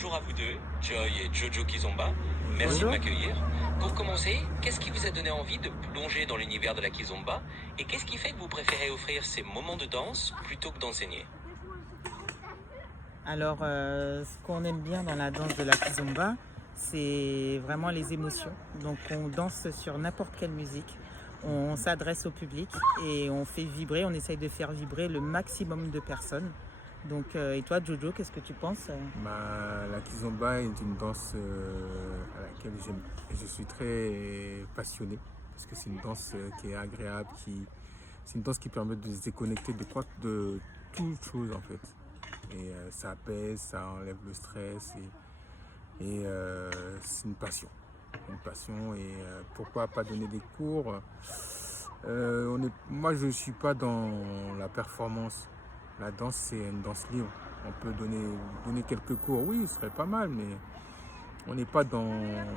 bonjour à vous deux, Joy et Jojo Kizomba. Merci Bonjour. de m'accueillir. Pour commencer, qu'est-ce qui vous a donné envie de plonger dans l'univers de la Kizomba et qu'est-ce qui fait que vous préférez offrir ces moments de danse plutôt que d'enseigner? Alors, ce qu'on aime bien dans la danse de la kizomba, c'est vraiment les émotions. Donc, on danse sur n'importe quelle musique. On s'adresse au public et on fait vibrer, on essaye de faire vibrer le maximum de personnes. Donc, et toi, Jojo, qu'est-ce que tu penses? La kizomba est une danse à laquelle je suis très passionné parce que c'est une danse qui est agréable, c'est une danse qui permet de se déconnecter de toute chose en fait. Et ça apaise, ça enlève le stress et c'est une passion. Une passion et pourquoi pas donner des cours. Moi je ne suis pas dans la performance. La danse c'est une danse libre. On peut donner quelques cours, oui, ce serait pas mal, mais on n'est pas dans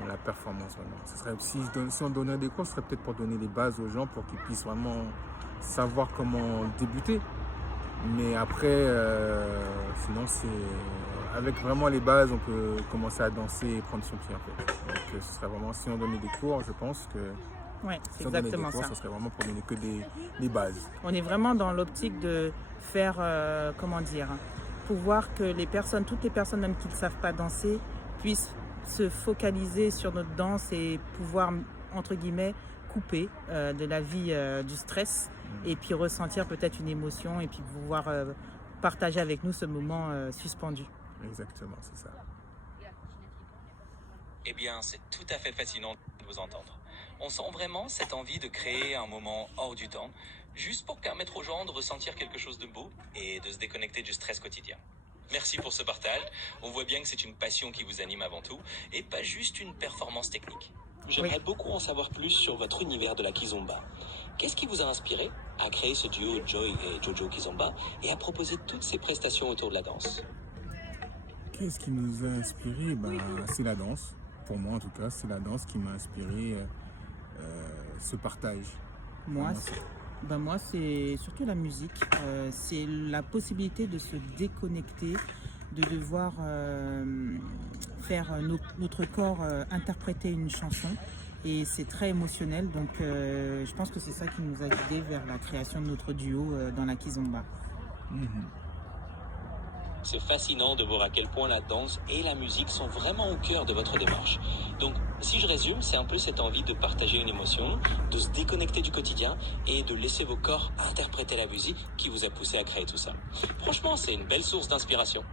la performance vraiment. Ce serait, si on donnait des cours, ce serait peut-être pour donner les bases aux gens pour qu'ils puissent vraiment savoir comment débuter. Mais après, sinon, avec vraiment les bases, on peut commencer à danser et prendre son pied en fait. Donc, ce serait vraiment, si on donnait des cours, je pense que Ouais, c'est si on donnait des exactement cours, ça. ce serait vraiment pour donner que des bases. On est vraiment dans l'optique de faire, comment dire, pouvoir que toutes les personnes même qui ne savent pas danser, puissent se focaliser sur notre danse et pouvoir, entre guillemets, couper de la vie du stress et puis ressentir peut-être une émotion et puis pouvoir partager avec nous ce moment suspendu. Exactement, c'est ça. Eh bien, c'est tout à fait fascinant de vous entendre. On sent vraiment cette envie de créer un moment hors du temps, juste pour permettre aux gens de ressentir quelque chose de beau et de se déconnecter du stress quotidien. Merci pour ce partage. On voit bien que c'est une passion qui vous anime avant tout et pas juste une performance technique. J'aimerais beaucoup en savoir plus sur votre univers de la Kizomba. Qu'est-ce qui vous a inspiré à créer ce duo Joy et Jojo Kizomba et à proposer toutes ces prestations autour de la danse? Qu'est-ce qui nous a inspiré? C'est la danse. Pour moi, en tout cas, c'est la danse qui m'a inspiré ce partage. Moi, Vraiment, moi, c'est surtout la musique. C'est la possibilité de se déconnecter, de devoir faire notre corps interpréter une chanson. Et c'est très émotionnel. Donc, je pense que c'est ça qui nous a guidés vers la création de notre duo dans la kizomba. C'est fascinant de voir à quel point la danse et la musique sont vraiment au cœur de votre démarche. Donc, si je résume, c'est un peu cette envie de partager une émotion, de se déconnecter du quotidien et de laisser vos corps interpréter la musique qui vous a poussé à créer tout ça. Franchement, c'est une belle source d'inspiration.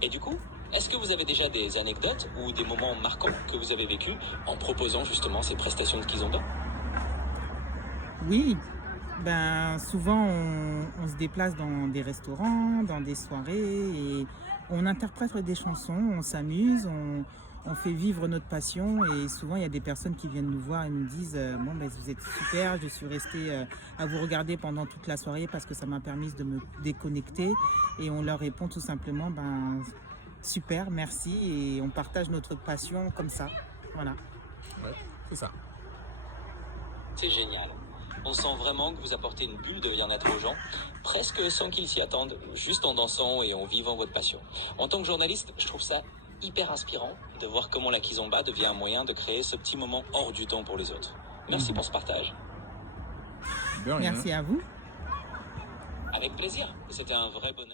Et du coup, est-ce que vous avez déjà des anecdotes ou des moments marquants que vous avez vécus en proposant justement ces prestations de Kizomba? Oui, souvent on se déplace dans des restaurants, dans des soirées et on interprète des chansons, on s'amuse, on fait vivre notre passion et souvent il y a des personnes qui viennent nous voir et nous disent vous êtes super, je suis restée à vous regarder pendant toute la soirée parce que ça m'a permis de me déconnecter et on leur répond tout simplement super, merci et on partage notre passion comme ça. Voilà. ouais, c'est ça. C'est génial. On sent vraiment que vous apportez une bulle de bien-être aux gens, presque sans qu'ils s'y attendent, juste en dansant et en vivant votre passion. En tant que journaliste, je trouve ça hyper inspirant de voir comment la Kizomba devient un moyen de créer ce petit moment hors du temps pour les autres. Merci pour ce partage. De rien. Merci à vous. Avec plaisir. C'était un vrai bonheur.